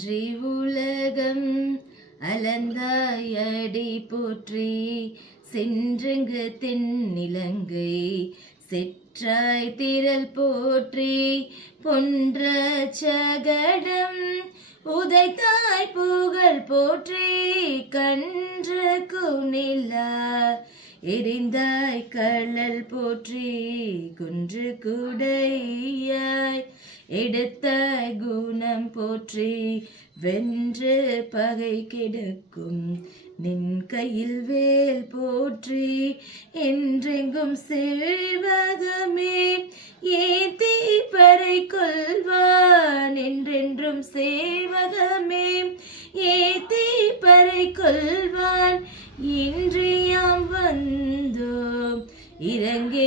அன்றி உலகம் அலந்தாயடி போற்றி சென்றங்கு தென்னிலங்கை செற்றாய் திரள் போற்றி பொன்ற சகடம் உதைத்தாய் புகழ் போற்றி கன்ற குனிலா எரிந்தாய் கள்ளல் போற்றி குன்று குடையாய் எடுத்தாய் குணம் போற்றி வென்று பகை கெடுக்கும் நின் கையில் வேல் போற்றி என்றெங்கும் செல்வகமே ஏத்தி பறை கொள்வான் என்றென்றும் சேவகமே ஏத்தி பறை கொள்வான் இன்றியாம் வந்தோம் இரங்கேலோரெம்பவாய்.